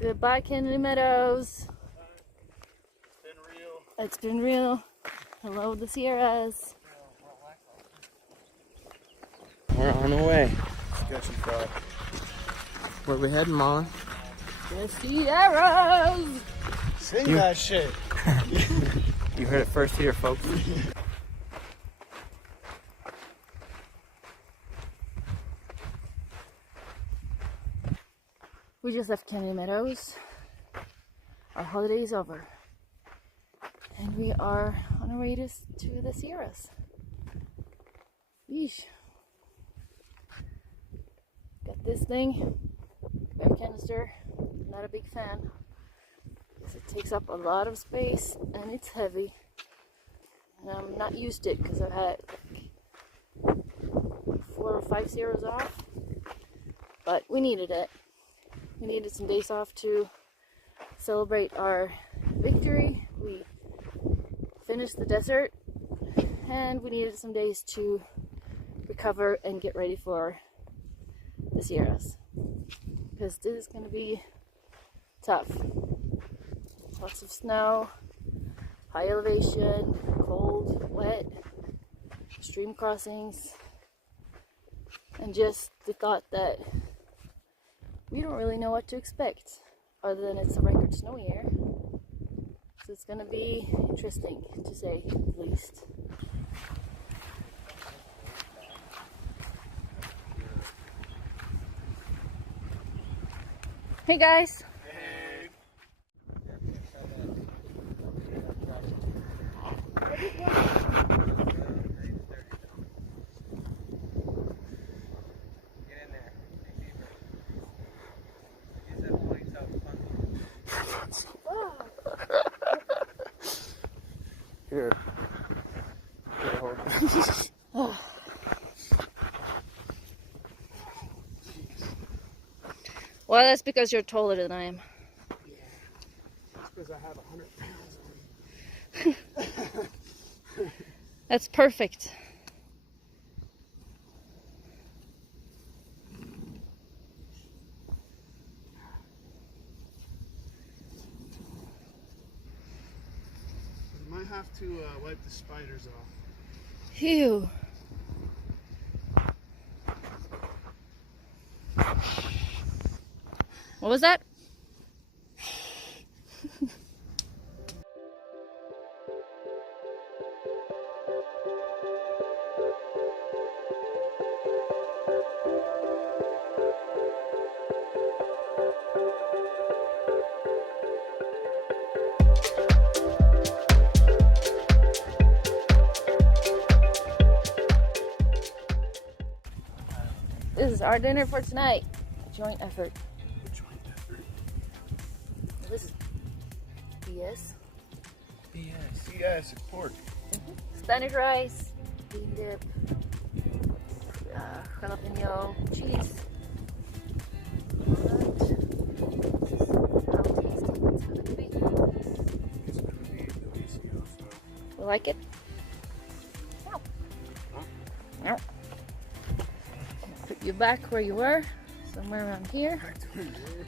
Goodbye, Kennedy Meadows. It's been real. It's been real. Hello, the Sierras. We're on the way. Sketchy frog. Where we heading, Molly? The Sierras! Sing that shit. You heard it first here, folks. We just left Kennedy Meadows. Our holiday is over. And we are on our way to the Sierras. Yeesh. Got this thing. Air canister. Not a big fan. Because it takes up a lot of space and it's heavy. And I'm not used to it because I've had like 4 or 5 Sierras off. But we needed it. We needed some days off to celebrate our victory. We finished the desert and we needed some days to recover and get ready for the Sierras. Because this is going to be tough. Lots of snow, high elevation, cold, wet, stream crossings, and just the thought that we don't really know what to expect other than it's a record snowy year. So it's going to be interesting to say the least. Hey guys! Hey. Here. Well, that's because you're taller than I am. Yeah. That's because I have 100 pounds on me. That's perfect. I might have to wipe the spiders off. Phew. What was that? This is our dinner for tonight. A joint effort. This is BS. Yeah, support. Spanish rice, bean dip, jalapeno cheese. And this is how tasty it's going to be. It's going to be delicious. You like it? No. No. Put you back where you were, somewhere around here. Back to where you were.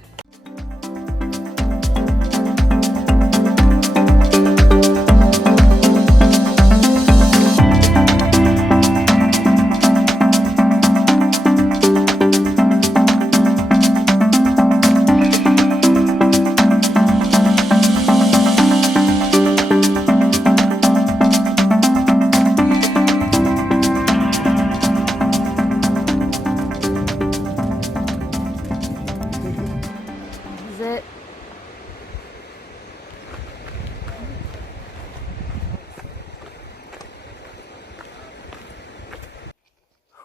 This is it.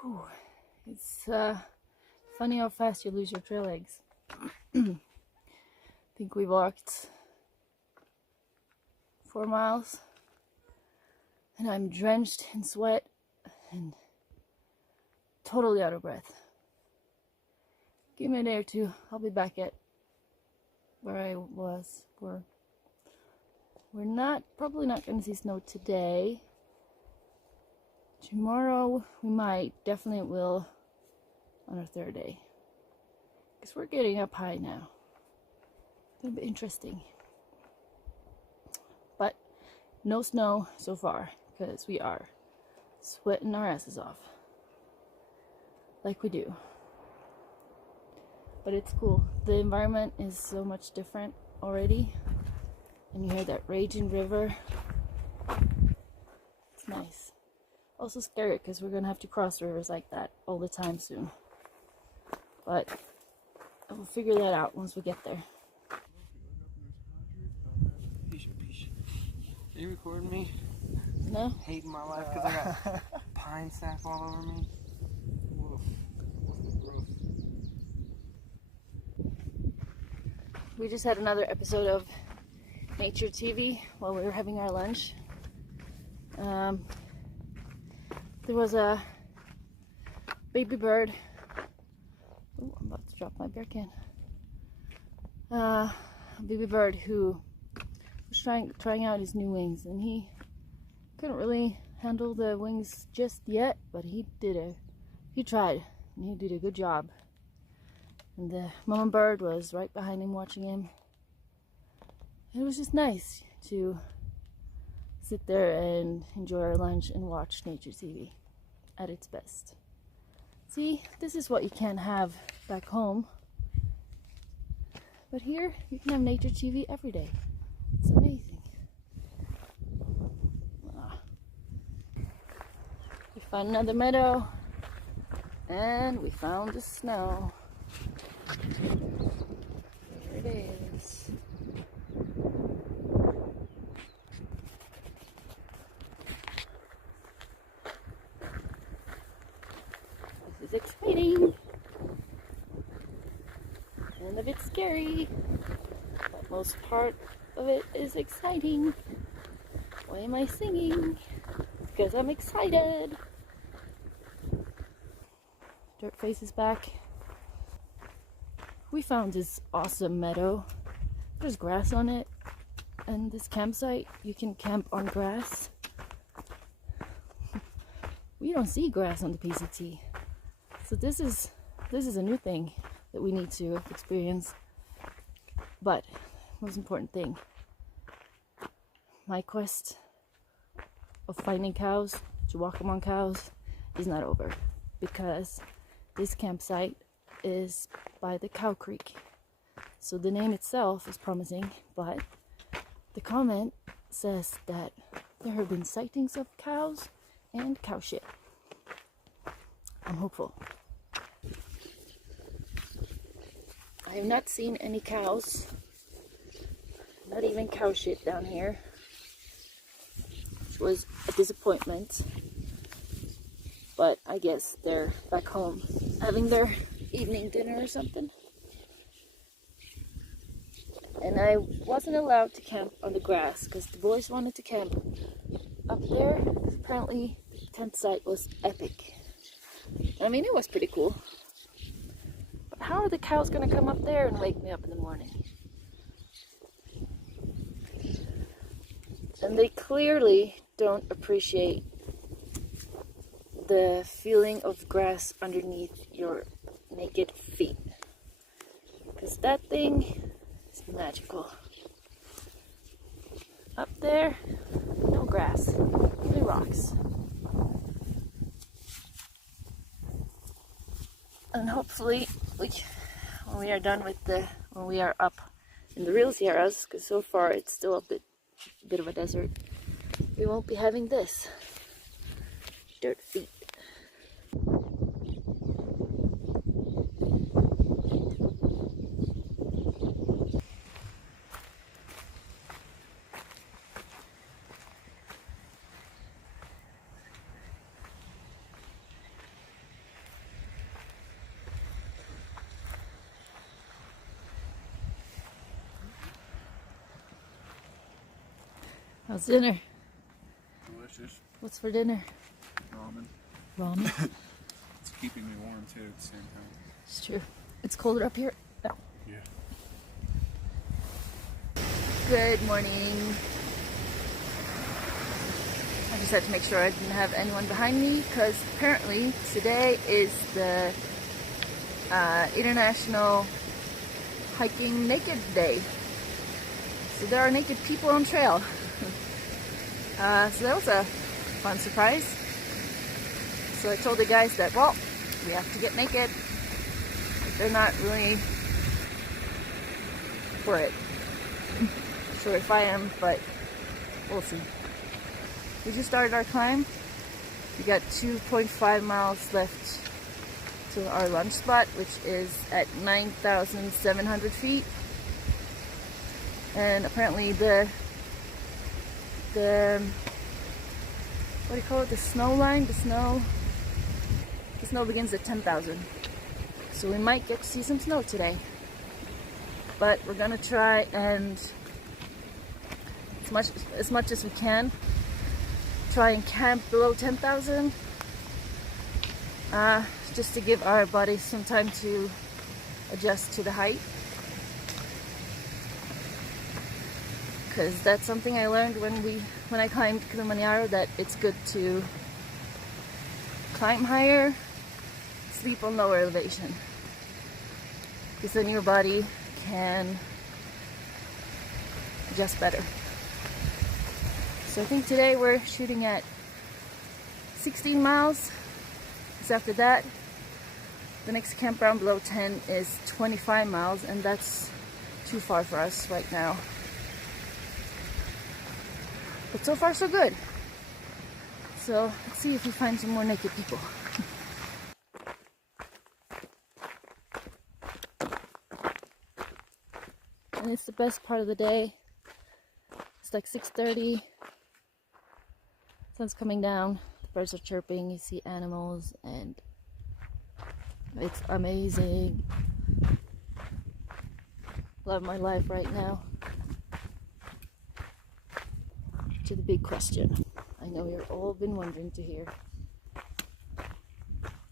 Whew. It's funny how fast you lose your trail legs. I think we walked 4 miles and I'm drenched in sweat and totally out of breath. Give me a day or two, I'll be back at where I was. We're probably not going to see snow today. Tomorrow we might, definitely will on our 3rd day. Because we're getting up high now. Gonna be interesting. But no snow so far because we are sweating our asses off. Like we do. But it's cool. The environment is so much different already. And you hear that raging river. It's nice. Also scary because we're gonna have to cross rivers like that all the time soon. But we'll figure that out once we get there. Are you recording me? No? Hating my life because I got pine sap all over me. Woof. Gross. We just had another episode of Nature TV while we were having our lunch. There was a baby bird. Ooh, I'm about to drop my beer can. A baby bird who was trying out his new wings, and he couldn't really handle the wings just yet, but he tried, and he did a good job. And the mama bird was right behind him watching him. It was just nice to sit there and enjoy our lunch and watch Nature TV at its best. See, this is what you can't have back home. But here, you can have Nature TV every day. It's amazing. We found another meadow, and we found the snow. There it is. This is exciting. And a bit scary. But most part of it is exciting. Why am I singing? Because I'm excited. Dirt Face is back. We found this awesome meadow. There's grass on it, and this campsite, you can camp on grass. We don't see grass on the PCT, so this is a new thing that we need to experience. But most important thing, my quest of finding cows to walk among cows is not over, because this campsite is by the Cow Creek. So the name itself is promising, but the comment says that there have been sightings of cows and cow shit. I'm hopeful. I have not seen any cows, not even cow shit down here, which was a disappointment. But I guess they're back home having their evening dinner or something. And I wasn't allowed to camp on the grass because the boys wanted to camp up there. Apparently the tent site was epic. I mean, it was pretty cool. But how are the cows gonna come up there and wake me up in the morning? And they clearly don't appreciate the feeling of grass underneath your naked feet, because that thing is magical. Up there, no grass, only rocks. And hopefully when we are done with when we are up in the real Sierras, because so far it's still a bit of a desert, we won't be having this dirt feet. How's dinner? Delicious. What's for dinner? Ramen. Ramen? It's keeping me warm too at the same time. It's true. It's colder up here. Oh. Yeah. Good morning. I just had to make sure I didn't have anyone behind me, because apparently today is the International Hiking Naked Day. So there are naked people on trail. So that was a fun surprise. So I told the guys that, well, we have to get naked. They're not really for it. Sure if I am, but we'll see. We just started our climb. We got 2.5 miles left to our lunch spot, which is at 9,700 feet. And apparently the what do you call it? The snow line? The snow begins at 10,000. So we might get to see some snow today. But we're gonna try and as much as we can try and camp below 10,000, just to give our bodies some time to adjust to the height. Because that's something I learned when I climbed Kilimanjaro, that it's good to climb higher, sleep on lower elevation, because then your body can adjust better. So I think today we're shooting at 16 miles. Because after that, the next campground below 10 is 25 miles, and that's too far for us right now. But so far so good. So let's see if we find some more naked people. And it's the best part of the day. It's like 6:30. Sun's coming down. The birds are chirping. You see animals, and it's amazing. Love my life right now. To the big question I know you've all been wondering to hear.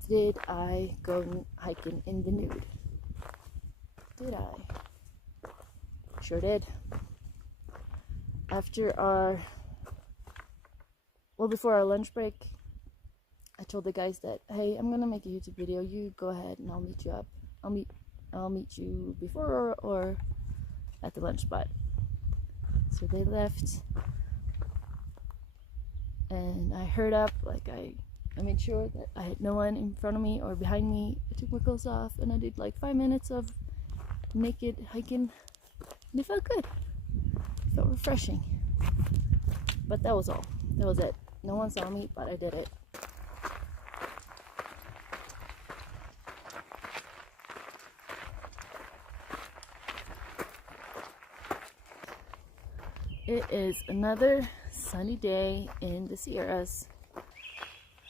Did I go hiking in the nude? Did I? Sure did. Before our lunch break, I told the guys that, hey, I'm gonna make a YouTube video. You go ahead and I'll meet you up. I'll meet you before or at the lunch spot. So they left. And I hurried up, like I made sure that I had no one in front of me or behind me. I took my clothes off and I did like 5 minutes of naked hiking, and it felt good. It felt refreshing. But that was all. That was it. No one saw me, but I did it. It is another sunny day in the Sierras,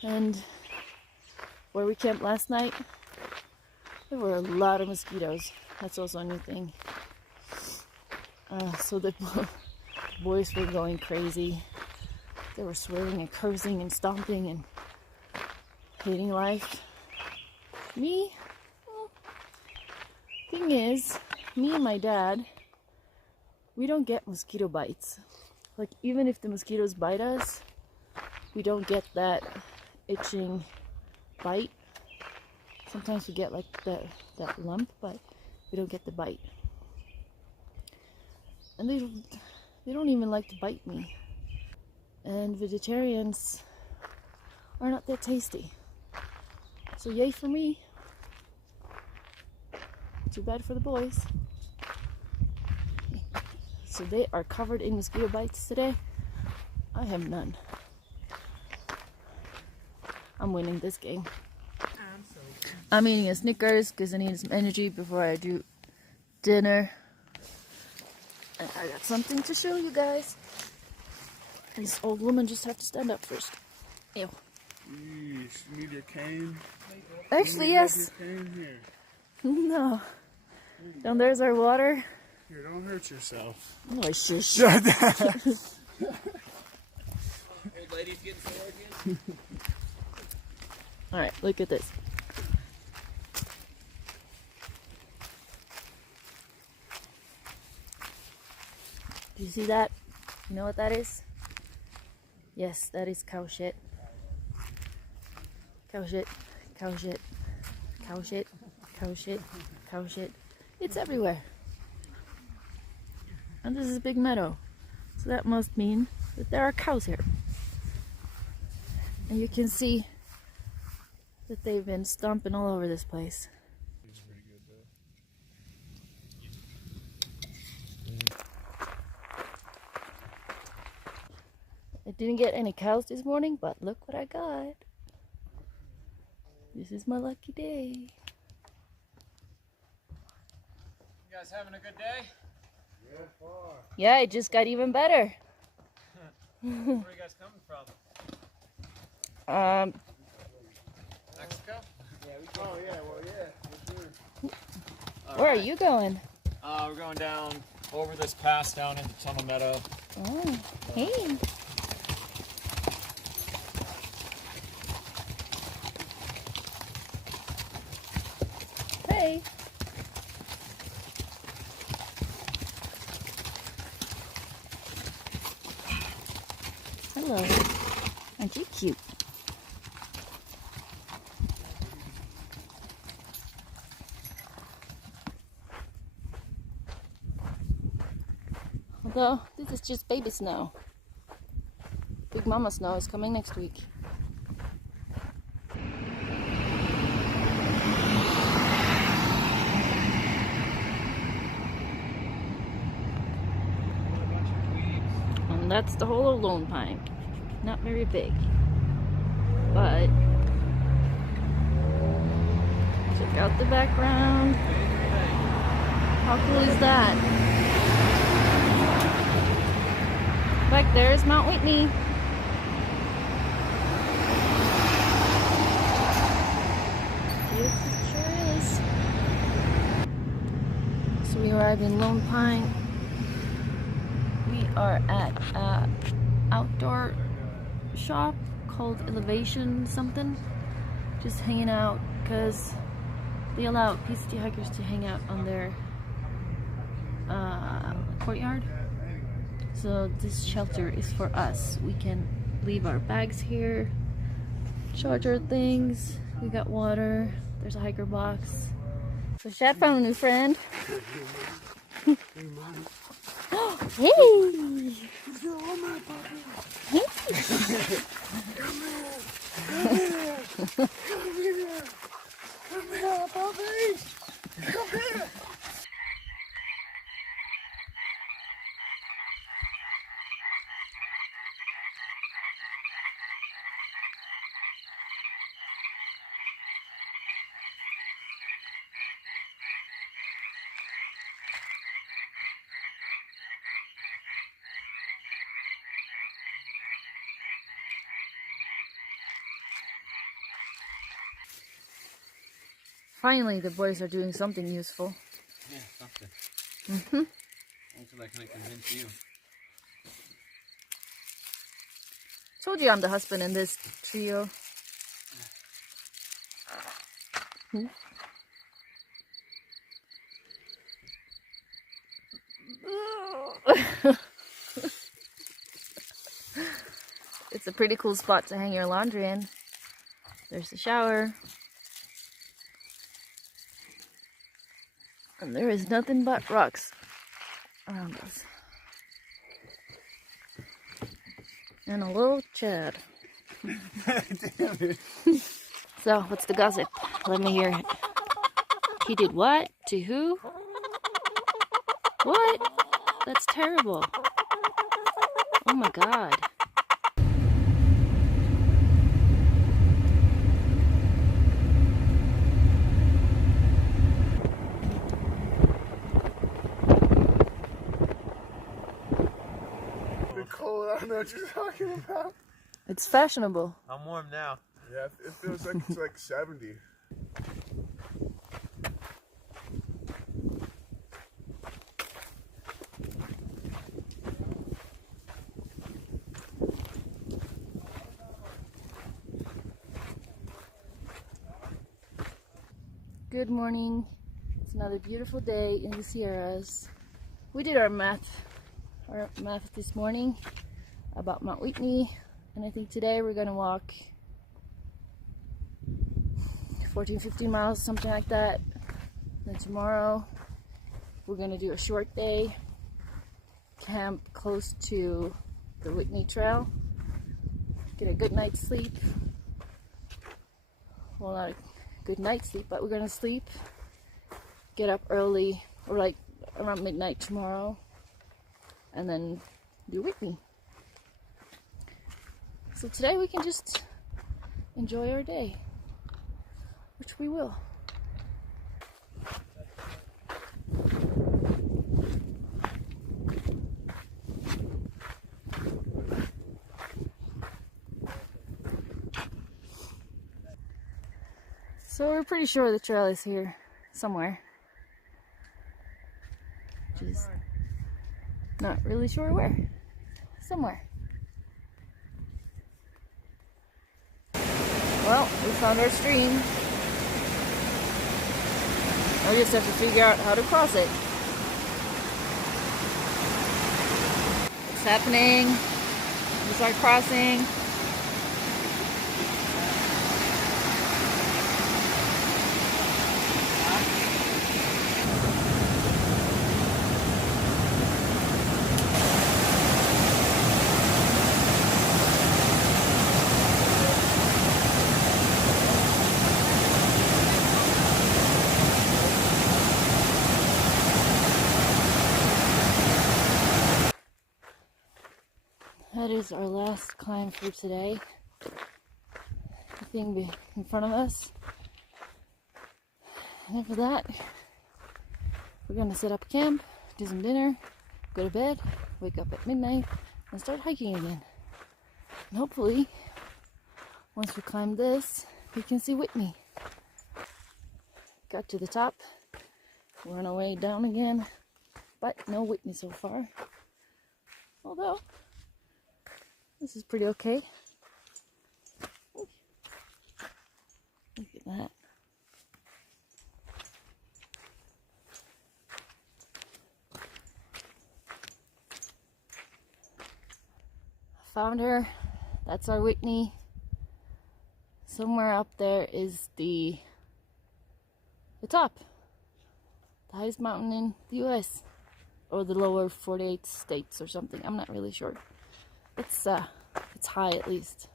and where we camped last night, there were a lot of mosquitoes. That's also a new thing. So the boys were going crazy. They were swearing and cursing and stomping and hating life. Me, well, thing is, me and my dad, we don't get mosquito bites. Like, even if the mosquitoes bite us, we don't get that itching bite. Sometimes we get like that lump, but we don't get the bite. And they don't even like to bite me. And vegetarians are not that tasty. So yay for me. Too bad for the boys. So they are covered in mosquito bites today. I have none. I'm winning this game. I'm eating a Snickers because I need some energy before I do dinner. And I got something to show you guys. This old woman just have to stand up first. Ew. You need your cane? Actually, yes. Your cane here. No. Down there's our water. Here, don't hurt yourself. Oh, shush. Shut down. Old lady's getting sore again? Alright, look at this. Do you see that? You know what that is? Yes, that is cow shit. Cow shit. Cow shit. Cow shit. Cow shit. Cow shit. It's everywhere. And this is a big meadow. So that must mean that there are cows here. And you can see that they've been stomping all over this place. He's pretty good though. I didn't get any cows this morning, but look what I got. This is my lucky day. You guys having a good day? Yeah, far. Yeah, it just got even better. Where are you guys coming from? Mexico? Oh yeah, well yeah. Where are you going? We're going down over this pass down into Tunnel Meadow. Oh, hey. Hey. Hello. Aren't you cute? Although, this is just baby snow. Big mama snow is coming next week. And that's the whole of Lone Pine. Not very big. But check out the background. How cool is that? Back there is Mount Whitney. Yes, it sure is. So we arrived in Lone Pine. We are at an outdoor shop called Elevation something. Just hanging out because they allow PCT hikers to hang out on their courtyard. So this shelter is for us. We can leave our bags here, charge our things. We got water. There's a hiker box. So Chad found a new friend. Hey! Hey! Finally, the boys are doing something useful. Yeah, something. Until I can convince you. Told you I'm the husband in this trio. It's a pretty cool spot to hang your laundry in. There's the shower. And there is nothing but rocks around us. And a little Chad. Damn it. So, what's the gossip? Let me hear it. He did what? To who? What? That's terrible. Oh my god. Cold, I don't know what you're talking about. It's fashionable. I'm warm now. Yeah, it feels like it's like 70. Good morning. It's another beautiful day in the Sierras. We did our math this morning about Mount Whitney, and I think today we're gonna walk 14-15 miles, something like that. Then tomorrow we're gonna do a short day camp close to the Whitney Trail. Get a good night's sleep. Well, not a good night's sleep, but we're gonna sleep. Get up early, or like around midnight tomorrow, and then do Whitney. So today we can just enjoy our day, which we will. So we're pretty sure the trail is here somewhere. Just not really sure where. Somewhere. Well, we found our stream. I just have to figure out how to cross it. It's happening. We start crossing. That is our last climb for today. The thing in front of us. And after that, we're gonna set up camp, do some dinner, go to bed, wake up at midnight, and start hiking again. And hopefully, once we climb this, we can see Whitney. Got to the top, we're on our way down again, but no Whitney so far. Although, this is pretty okay. Look at that. Found her. That's our Whitney. Somewhere up there is the top. The highest mountain in the US. Or the lower 48 states or something. I'm not really sure. It's high at least.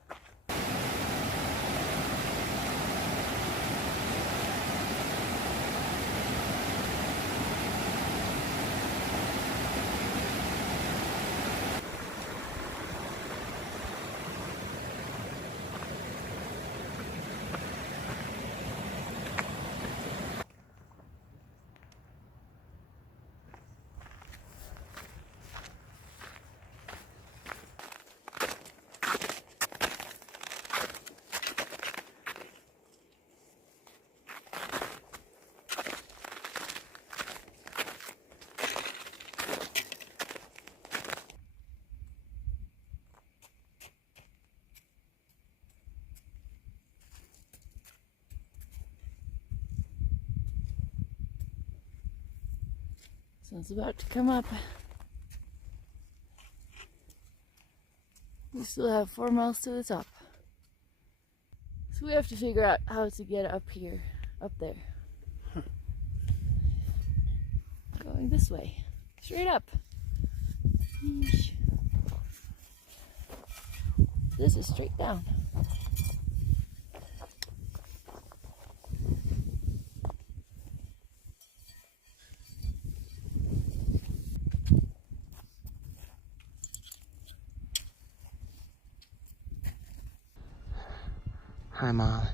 Sun's about to come up. We still have 4 miles to the top. So we have to figure out how to get up here, up there. Going this way, straight up. This is straight down. Hi, Mom.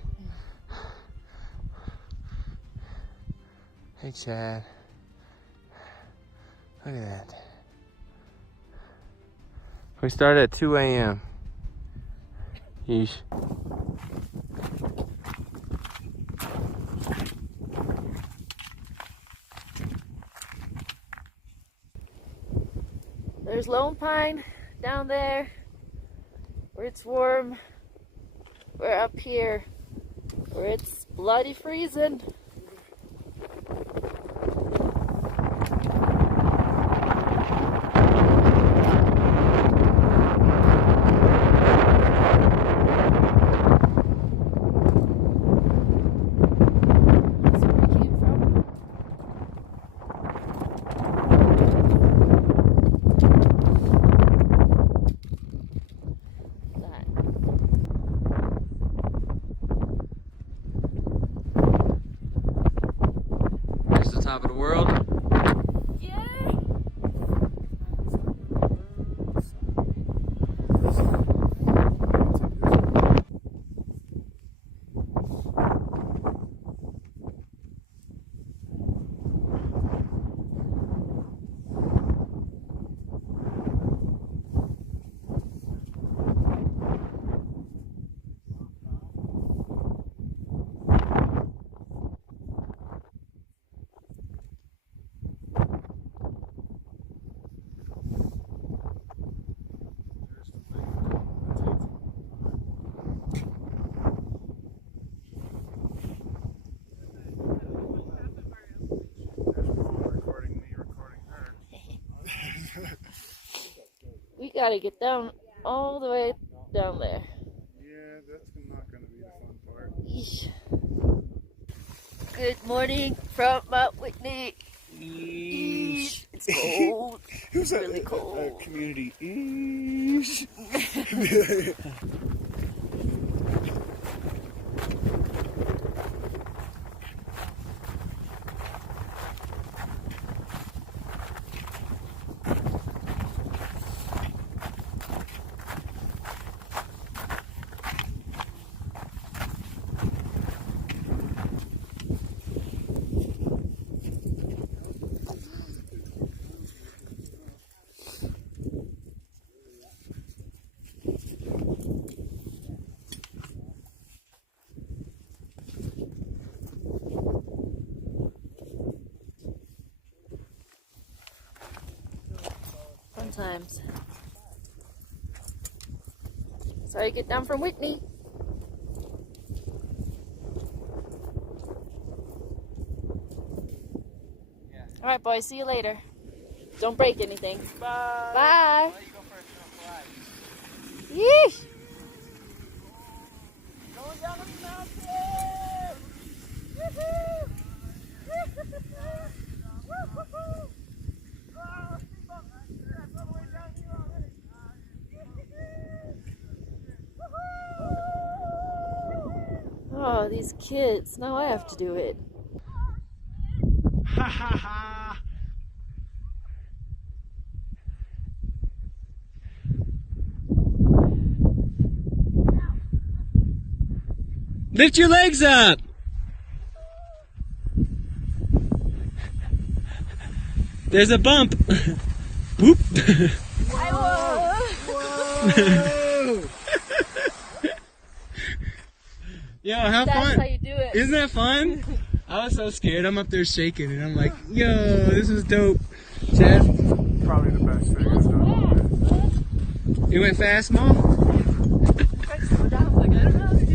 Hey, Chad. Look at that. We started at 2 a.m. Yeesh. There's Lone Pine down there where it's warm. We're up here where it's bloody freezing. That's where we came from. top of the world. Yay! We gotta get down all the way down there. Yeah, that's not going to be the fun part. Yeesh. Good morning from Mount Whitney. Eesh. It's cold. Who's It's really cold. Community. Fun times. Sorry, get down from Whitney. Yeah. All right, boys. See you later. Don't break anything. Bye. Bye. Why you go first? Yeesh. Going down the mountain. Oh, these kids. Now I have to do it. Ha ha ha! Lift your legs up. There's a bump. Whoop. Whoa! Yo, have That's fun. how you do it. Isn't that fun? I was so scared. I'm up there shaking, and I'm like, yo, this is dope. Chad, Probably the best thing I've done all day. you went fast, Mom?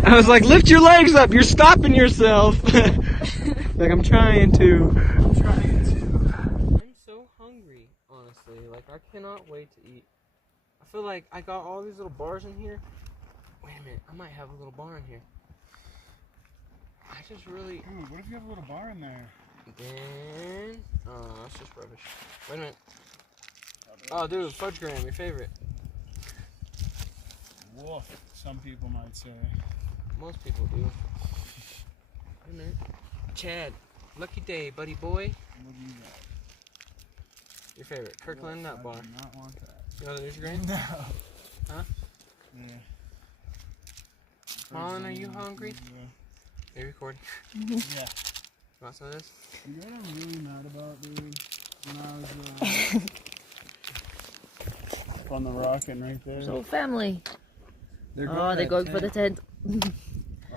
I was like, lift your legs up. You're stopping yourself. Like, I'm trying to. I'm so hungry, honestly. Like, I cannot wait to eat. I feel like I got all these little bars in here. Wait a minute. I might have a little bar in here. I just really... Dude, what if you have a little bar in there? Then... Oh, that's just rubbish. Wait a minute. Oh, dude, fudge graham, your favorite. Woof, some people might say. Most people do. Wait a minute. Chad, lucky day, buddy boy. What do you got? Your favorite, Kirkland nut bar. I do not want that. You know the Nutri-Grain? No. Huh? Yeah. Colin, are you hungry? Are you recording? Yeah. You want some of this? You know what I'm really mad about, dude? When I was up on the rocket right there. So family. They're Oh, they're going for the tent.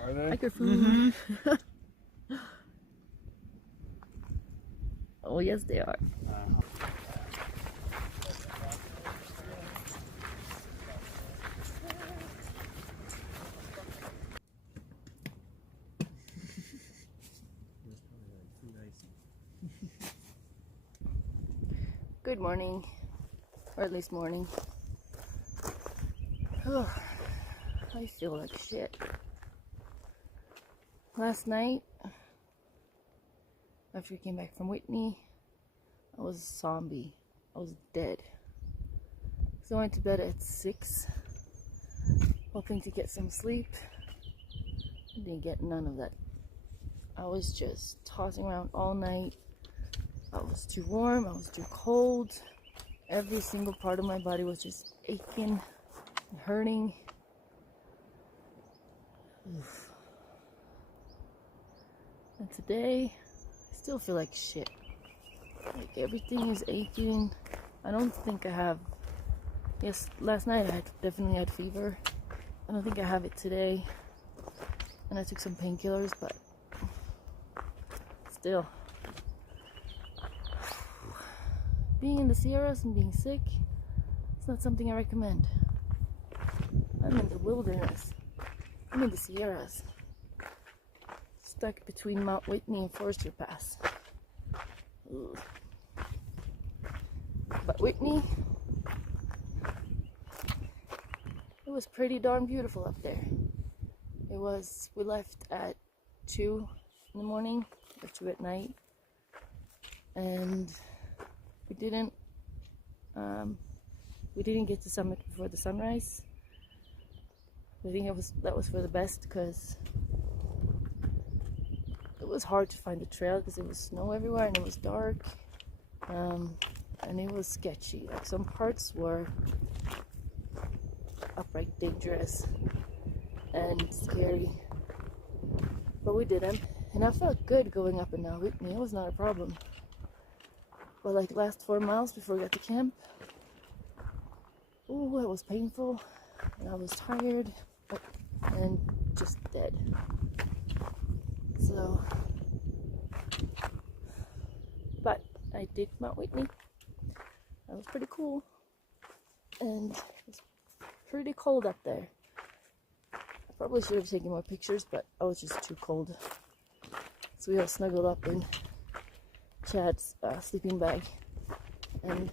Are they? Like your food. Oh, yes, they are. Good morning, or at least morning. Oh, I feel like shit. Last night, after I came back from Whitney, I was a zombie. I was dead. So I went to bed at 6, hoping to get some sleep. I didn't get none of that. I was just tossing around all night, I was too warm, I was too cold. Every single part of my body was just aching and hurting. Oof. And today, I still feel like shit. Like everything is aching. I don't think I have. Yes, last night I definitely had fever. I don't think I have it today. And I took some painkillers, but still. Being in the Sierras and being sick, it's not something I recommend. I'm in the wilderness. I'm in the Sierras. Stuck between Mount Whitney and Forester Pass. Ugh. But Whitney, it was pretty darn beautiful up there. It was, we left at 2 in the morning, or 2 at night. And we didn't get to summit before the sunrise. I think that was for the best, because it was hard to find the trail because it was snow everywhere and it was dark, and it was sketchy. Like some parts were outright dangerous and scary, but we did them, and I felt good going up and down Whitney. It was not a problem. But like the last 4 miles before we got to camp, ooh, it was painful, and I was tired and just dead. So, but I did Mount Whitney. That was pretty cool, and it was pretty cold up there. I probably should have taken more pictures, but I was just too cold. So we all snuggled up in Chad's sleeping bag and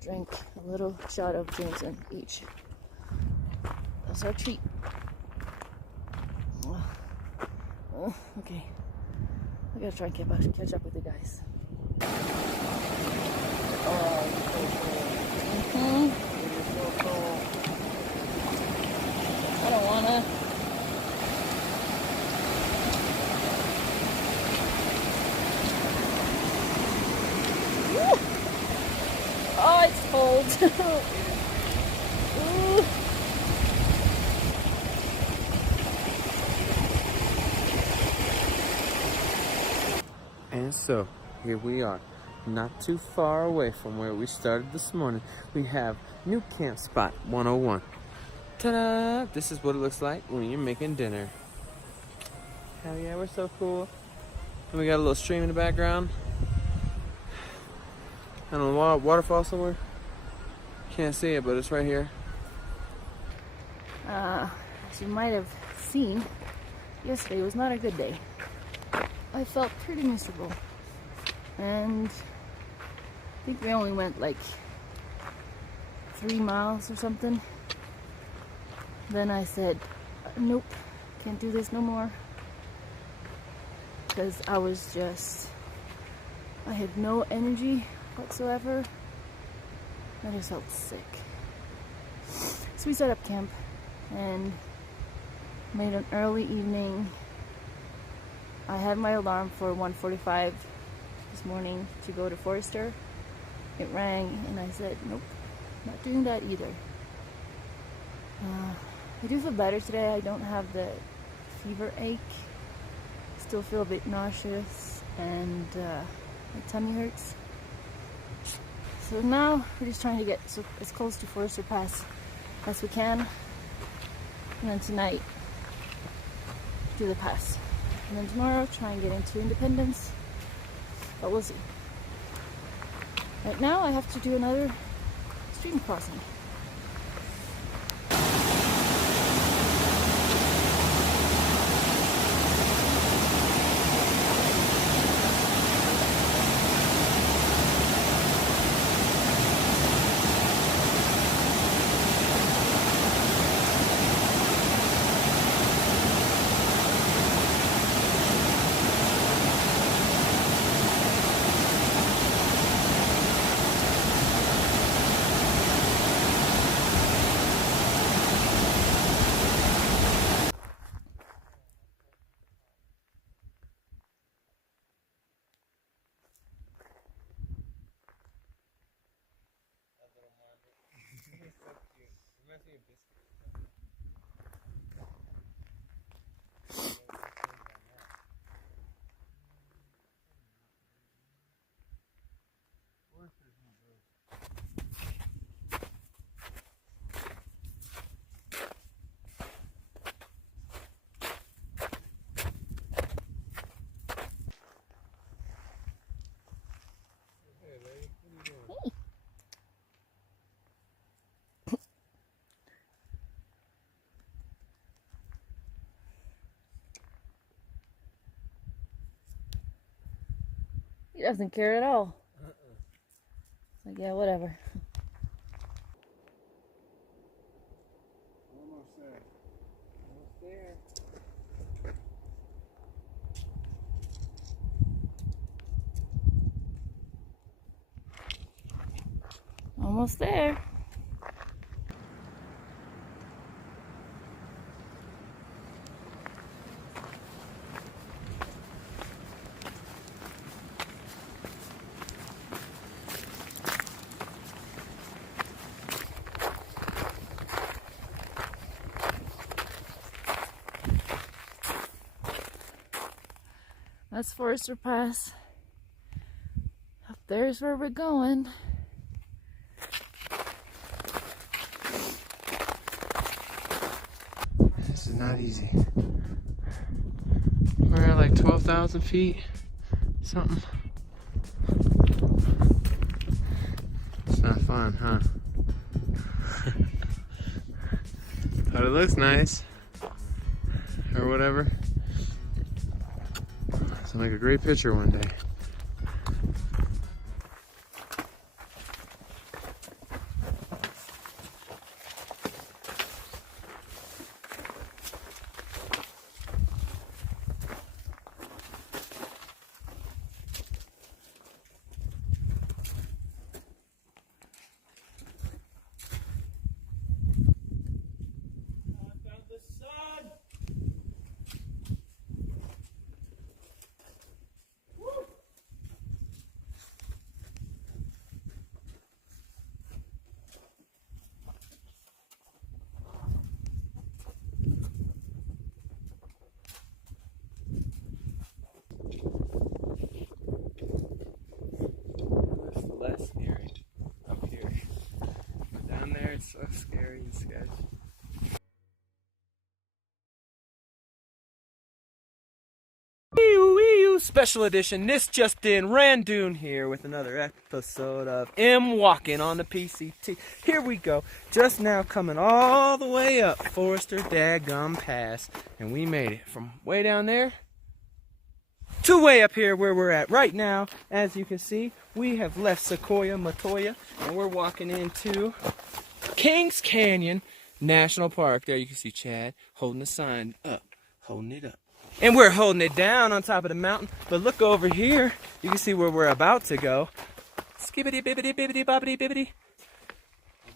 drank a little shot of Jameson each. That's our treat. Okay, I gotta try and catch up with you guys. Oh, it's so cool. I don't wanna. Woo! Oh, it's cold. Ooh. And so, here we are, not too far away from where we started this morning. We have new camp spot 101. Ta-da! This is what it looks like when you're making dinner. Hell yeah, we're so cool. And we got a little stream in the background. And a waterfall somewhere. Can't see it, but it's right here. As you might have seen, yesterday was not a good day. I felt pretty miserable, and I think we only went like 3 miles or something. Then I said, nope, can't do this no more, because I had no energy whatsoever. I just felt sick. So we set up camp and made an early evening. I had my alarm for 1:45 this morning to go to Forester. It rang and I said, nope, not doing that either. I do feel better today. I don't have the fever ache. Still feel a bit nauseous and my tummy hurts. So now we're just trying to get as close to Forester Pass as we can. And then tonight, do the pass. And then tomorrow, try and get into Independence. But we'll see. Right now, I have to do another stream crossing. He doesn't care at all. It's like, yeah, whatever. Almost there. Almost there. Almost there. That's Forester Pass. Up there's where we're going. This is not easy. We're at like 12,000 feet, something. It's not fun, huh? But it looks nice, or whatever. It's like a great picture one day. Less scary up here, but down there it's so scary and sketchy. Special edition, this just in, Randoon here with another episode of M.Walkin on the PCT. Here we go, just now coming all the way up Forester Daggum Pass, and we made it from way down there to way up here where we're at right now. As you can see, we have left Sequoia Matoya and we're walking into Kings Canyon National Park. There you can see Chad holding the sign up, holding it up. And we're holding it down on top of the mountain. But look over here, you can see where we're about to go. Skibbity bibbity bibbity bobbity bibbity.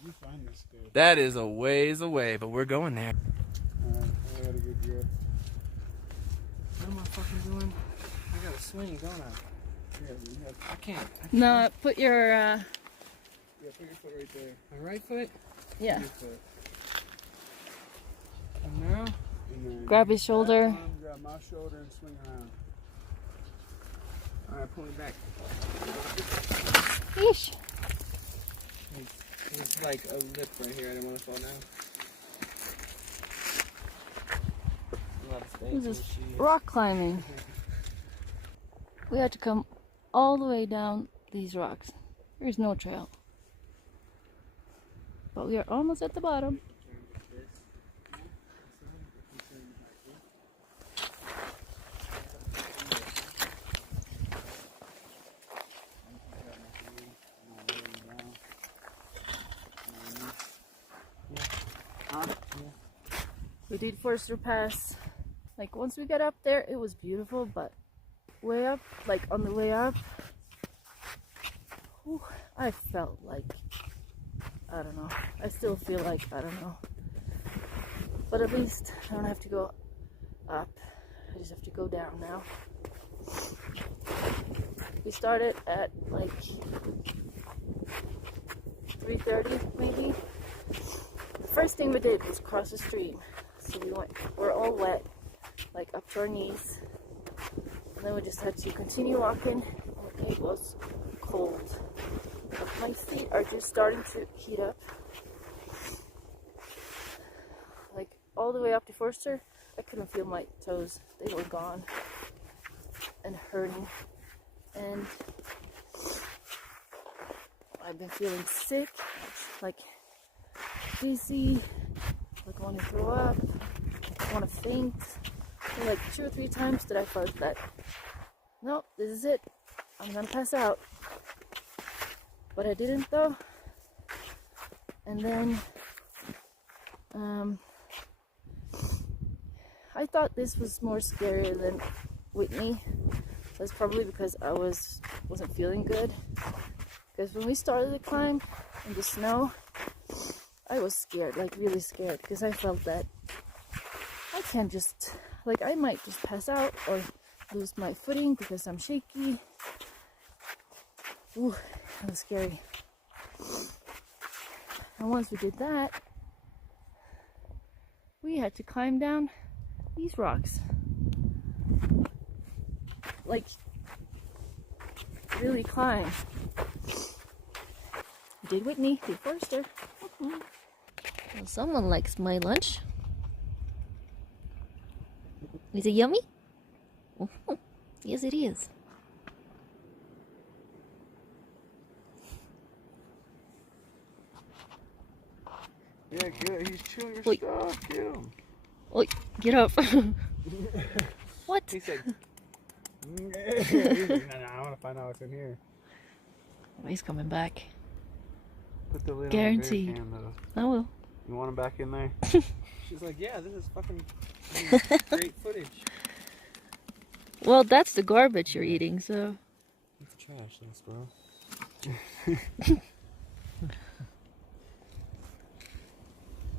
You find this good. That is a ways away, but we're going there. Alright, I got a good grip. What am I fucking doing? I gotta swing, don't I? Yeah, I can't. No, put your, yeah, put your foot right there. My right foot? yeah. Your foot. And now? And then Grab his shoulder. grab my shoulder and swing around. Alright, pull me back. Yeesh. There's like a lip right here. I don't want to fall down. A lot of space This in is the sheet. rock climbing. We had to come all the way down these rocks. There's no trail. But we are almost at the bottom. We did Forester Pass. Like once we got up there, it was beautiful, but way up, like on the way up, whew, I felt like, I don't know. I still feel like, I don't know. But at least I don't have to go up. I just have to go down now. We started at like 3:30 maybe. first thing we did was cross the stream. So we're all wet, like up to our knees. And then we just had to continue walking, and it was cold. My feet are just starting to heat up. Like all the way up to Forster, I couldn't feel my toes. They were gone and hurting. And I've been feeling sick, like dizzy, like want to throw up, want to faint. So like 2 or 3 times that I felt that, nope, this is it, I'm gonna pass out. But I didn't though. And then I thought this was more scary than Whitney. That's probably because I wasn't feeling good. Because when we started the climb in the snow, I was scared, like really scared, because I felt that I can't just, like I might just pass out or lose my footing because I'm shaky. Ooh, that was scary. And once we did that, we had to climb down these rocks. Like, really climb. Did Whitney, did Forster. Well, someone likes my lunch. Is it yummy? Yes, it is. Yeah, good. He's chewing your Oi. stuff. Get him. Oi, get up. What? He said, no, I want to find out what's in here. He's coming back. Put the lid Guaranteed. on the beer can, though. I will. You want him back in there? She's like, yeah, this is fucking great footage. Well, that's the garbage you're eating, so. It's trash, little squirrel.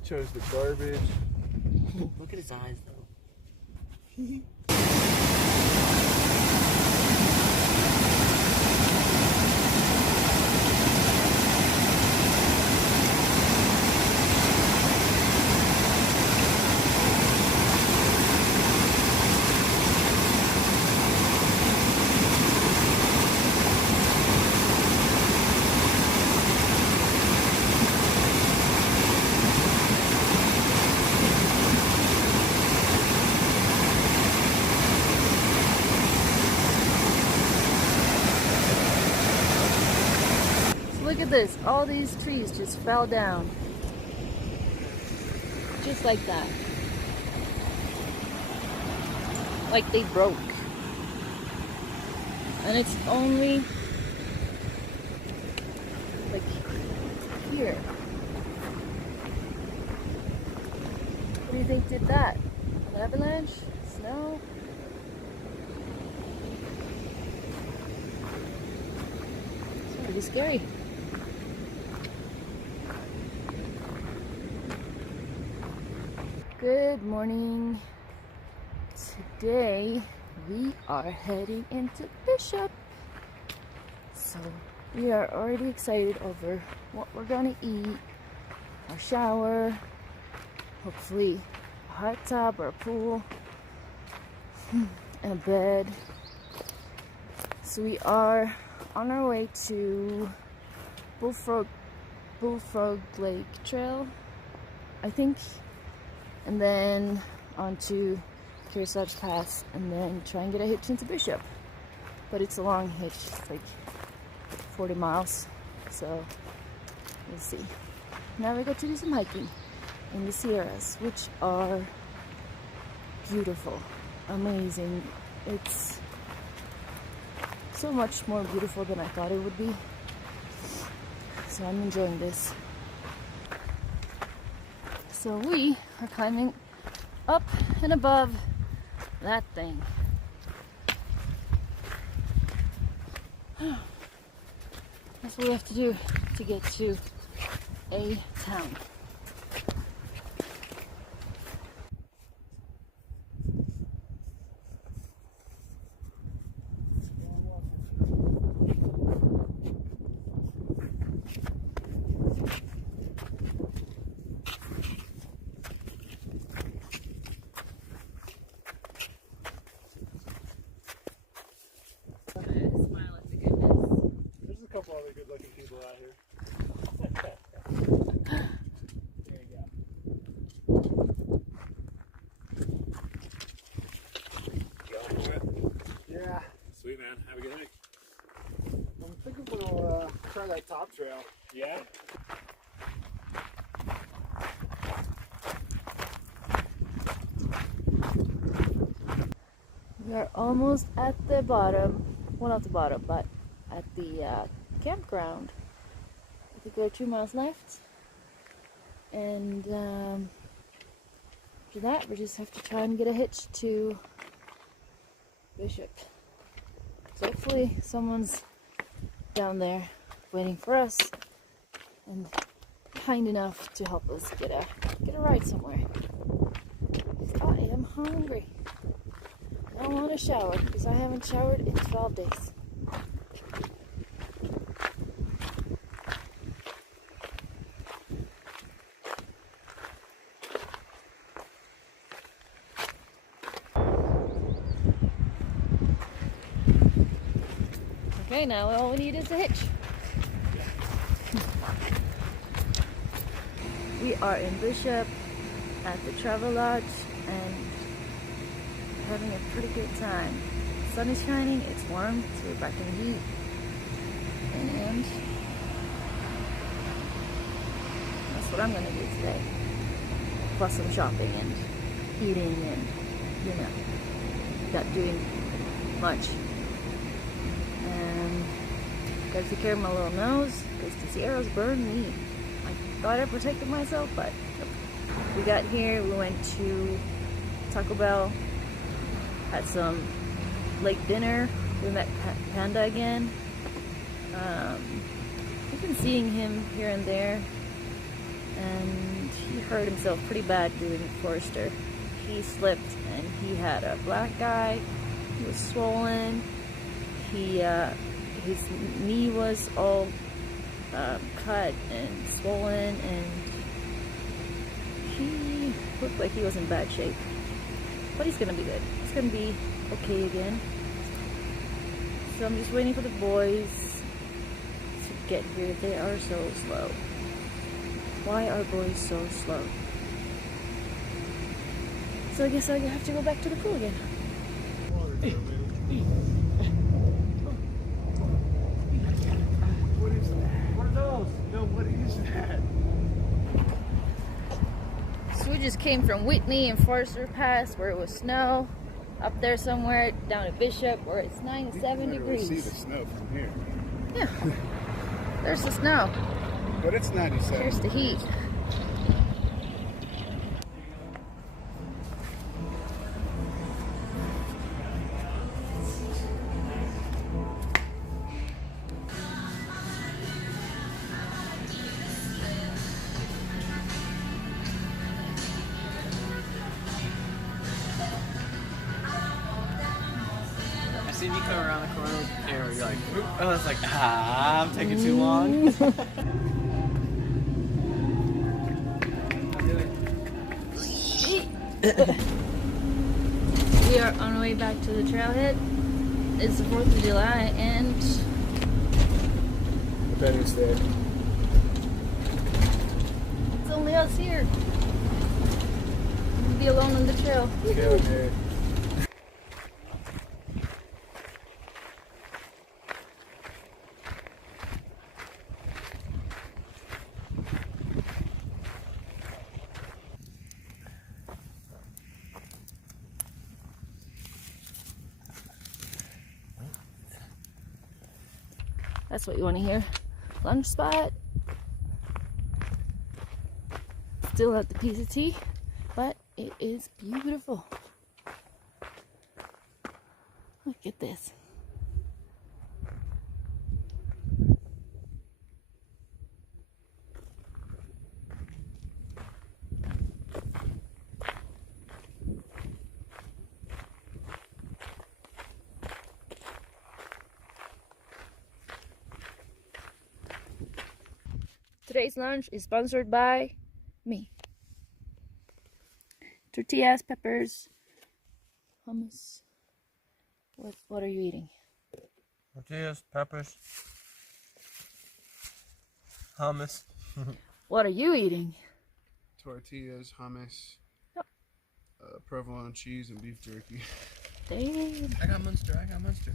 Chose the garbage. Look at his eyes, though. Look at this. All these trees just fell down. Just like that. Like they broke. And it's only like here. What do you think did that? An avalanche? Snow? It's pretty scary. Good morning. Today we are heading into Bishop. So we are already excited over what we're gonna eat, our shower, hopefully a hot tub or a pool, and a bed. So we are on our way to Bullfrog Lake Trail, I think. And then on to Kearsarge Pass, and then try and get a hitch into Bishop. But it's a long hitch, it's like 40 miles, so we'll see. Now we got to do some hiking in the Sierras, which are beautiful, amazing. It's so much more beautiful than I thought it would be. So I'm enjoying this. So we are climbing up and above that thing. That's what we have to do to get to a town. people out here. There you go. Going for it? Yeah. Sweet, man. Have a good hike. I'm thinking we'll try that top trail. Yeah? We are almost at the bottom. Well, not the bottom, but at the campground. I think we have 2 miles left. And after that, we just have to try and get a hitch to Bishop. So hopefully someone's down there waiting for us and kind enough to help us get a ride somewhere. I am hungry. I want to shower because I haven't showered in 12 days. Okay, now all we need is a hitch. We are in Bishop at the Travel Lodge and having a pretty good time. The sun is shining, it's warm, so we're back in the heat. And that's what I'm gonna do today. Plus some shopping and eating and, you know, not doing much. And gotta take care of my little nose because the Sierras burned me. I thought I protected myself, but nope. We got here, we went to Taco Bell, had some late dinner, we met Panda again. I've been seeing him here and there, and he hurt himself pretty bad doing Forester. He slipped and he had a black eye, he was swollen, his knee was all cut and swollen, and he looked like he was in bad shape. But he's gonna be good. He's gonna be okay again. So I'm just waiting for the boys to get here. They are so slow. Why are boys so slow? So I guess I have to go back to the pool again. What is that? What are those? No, what is that? So we just came from Whitney and Forester Pass where it was snow. Up there somewhere down at Bishop where it's 97 degrees. You can see the snow from here. Yeah. There's the snow. But it's 97. Here's the heat. I seen you come around the corner with the camera. You're like, oop. I was like, I'm taking too long. We are on our way back to the trailhead. It's the 4th of July and Benny's there. it's only us here. We'll be alone on the trail. Okay. That's what you want to hear. Lunch spot. Still at the piece of tea, but it is beautiful. Look at this. Today's lunch is sponsored by me. Tortillas, peppers, hummus. What are you eating? Tortillas, peppers, Hummus. What are you eating? Tortillas, hummus, provolone cheese, and beef jerky. Dang. I got Munster. I got Munster.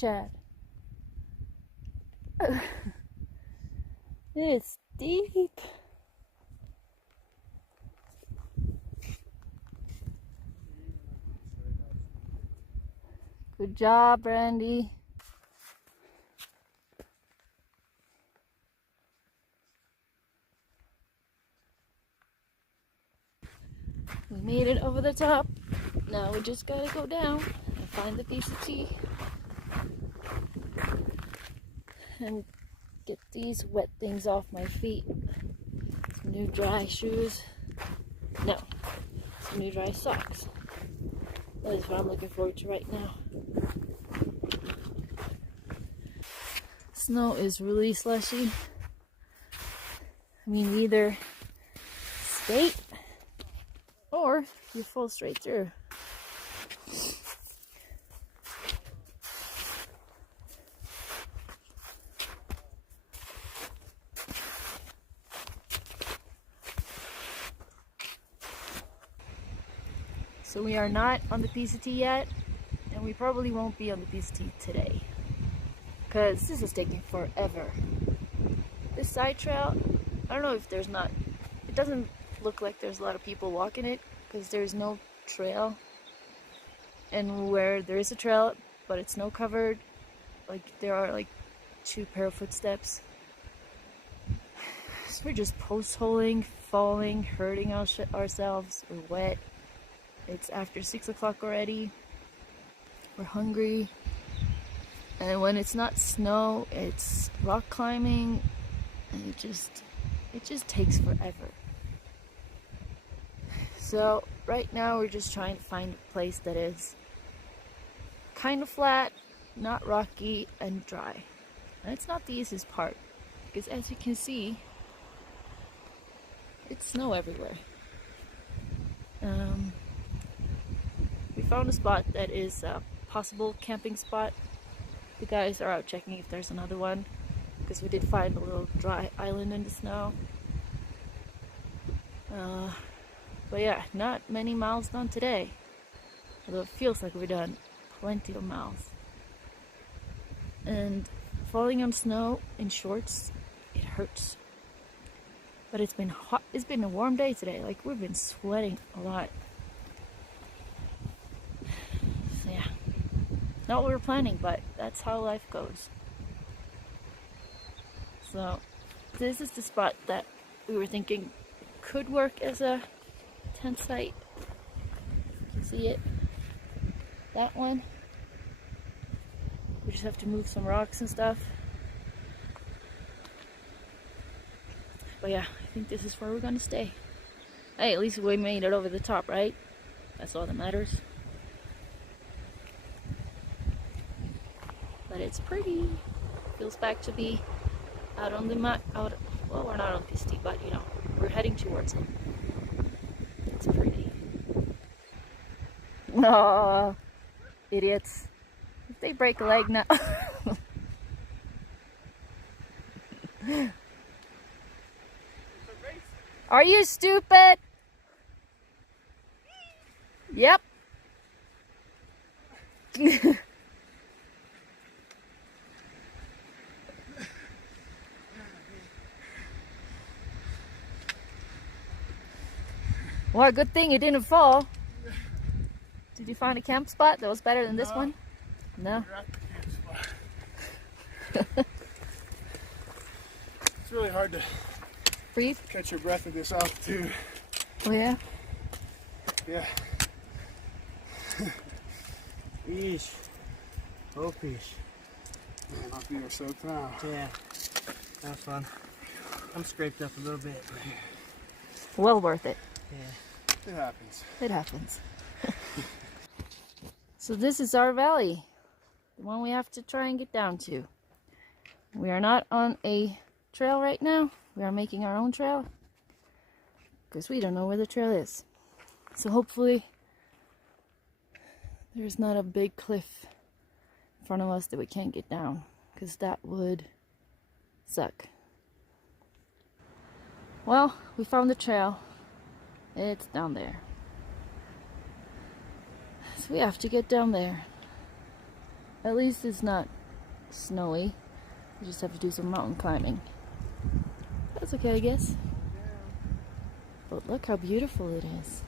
Chad. It's deep. Good job, Randy. We made it over the top. Now we just gotta go down and find the piece of tea. And get these wet things off my feet. Some new dry shoes. No, some new dry socks. That is what I'm looking forward to right now. Snow is really slushy. I mean, either skate or you fall straight through. So we are not on the PCT yet, and we probably won't be on the PCT today, because this is taking forever. This side trail, I don't know if there's not, it doesn't look like there's a lot of people walking it, because there's no trail, and where there is a trail, but it's snow covered, like there are like 2 pair of footsteps. So we're just post-holing, falling, hurting ourselves, we're wet. It's after 6 o'clock already. We're hungry. And when it's not snow, it's rock climbing. And it just takes forever. So right now we're just trying to find a place that is kind of flat, not rocky, and dry. And it's not the easiest part, because as you can see, it's snow everywhere. We found a spot that is a possible camping spot. The guys are out checking if there's another one, because we did find a little dry island in the snow. But yeah, not many miles done today. Although it feels like we've done plenty of miles. And falling on snow in shorts, it hurts. But it's been hot. It's been a warm day today. Like, we've been sweating a lot. So yeah, not what we were planning, but that's how life goes. So this is the spot that we were thinking could work as a tent site. You can see it. That one. We just have to move some rocks and stuff. But yeah, I think this is where we're gonna stay. Hey, at least we made it over the top, right? That's all that matters. But it's pretty. Feels back to be out on the well, we're not on PCT, but you know, we're heading towards it. It's pretty. No, idiots. If they break a leg now. Are you stupid? Yep. Well, good thing you didn't fall. Did you find a camp spot that was better than this one? No. We're at the camp spot. It's really hard to Breathe? catch your breath at this altitude. Oh yeah? Yeah. Yeesh. Oh, fish. Man, my feet are soaked now. Yeah. That was fun. I'm scraped up a little bit. Well worth it. Yeah. It happens. It happens. So this is our valley. The one we have to try and get down to. We are not on a trail right now. We are making our own trail. Because we don't know where the trail is. So hopefully there's not a big cliff in front of us that we can't get down. Because that would suck. Well, we found the trail. It's down there. So we have to get down there. At least it's not snowy. We just have to do some mountain climbing. That's okay, I guess. But look how beautiful it is.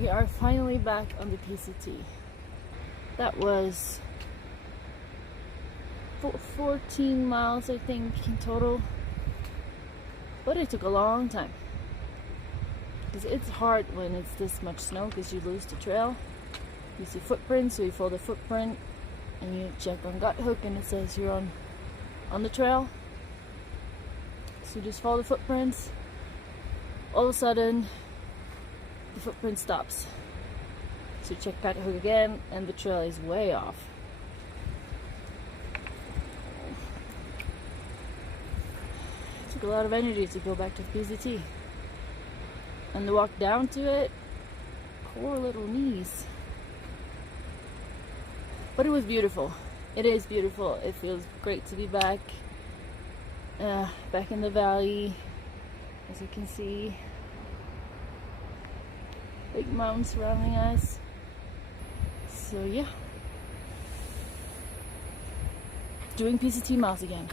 We are finally back on the PCT. That was 14 miles, I think, in total. But it took a long time. Because it's hard when it's this much snow because you lose the trail. You see footprints, so you follow the footprint and you check on gut hook and it says you're on the trail. So you just follow the footprints. All of a sudden, the footprint stops. So you check gut hook again and the trail is way off. It took a lot of energy to go back to the PCT. And the walk down to it, poor little knees. But it was beautiful. It is beautiful. It feels great to be back. Back in the valley, as you can see. Big mountains surrounding us. So yeah. Doing PCT miles again.